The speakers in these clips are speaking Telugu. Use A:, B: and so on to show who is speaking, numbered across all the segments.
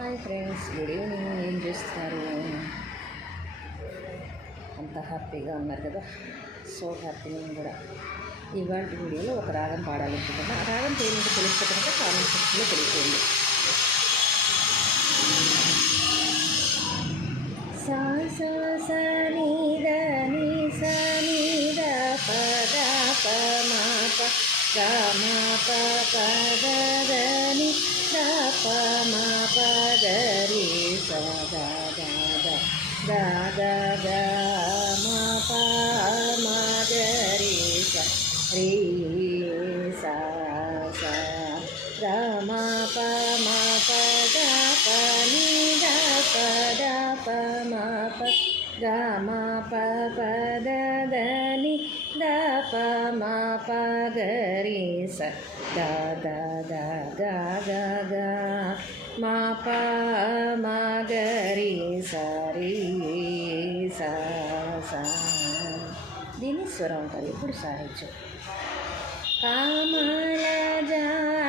A: Hi friends good evening. ఏం చేస్తున్నారు? అంత హ్యాపీగా ఉన్నారు కదా. సో హ్యాపీ నేను కూడా. ఇవాళ వీడియోలో ఒక రాగం పాడాలనుకుంటున్నా. ఆ రాగం పేరు తెలిస్తే కనుక కామెంట్ సెక్షన్లో తెలియజేయండి సా సా స ని ద ని స ని ప ప మా ప ప ప ద ని ద ప మ ప ద రి స the the the the the the మ ప మ ద రి స రి స స ర మ ప మ ప ద ప ని ద ప ద ప మ ప గ మ ప ప ద ద ని ద ప మ ప గ రి స ద ద ద గ గ గ మ ప మ గ రి స రి స స దీని స్వరం ఉంటుంది ఇప్పుడు సాహిత్యం? కామల జాదళ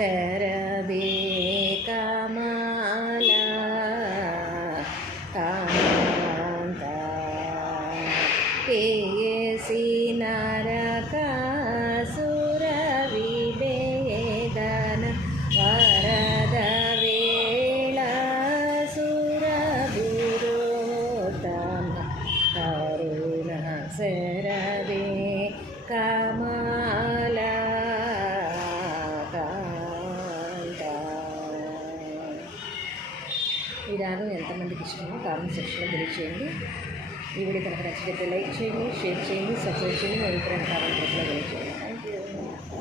A: சரதே கமாலா காந்தா பேசி நரகாசுர விபேதன வரத வேளாசுர விரோதன கருணா ఈ రాగం ఎంతమందికి ఇష్టమో కామెంట్ సెక్షన్లో తెలియచేయండి. ఈ వీడియో కనుక నచ్చినట్లయితే లైక్ చేయండి షేర్ చేయండి సబ్స్క్రైబ్ చేయండి. మీ అభిప్రాయం కామెంట్ సెక్షన్లో తెలియచేయండి.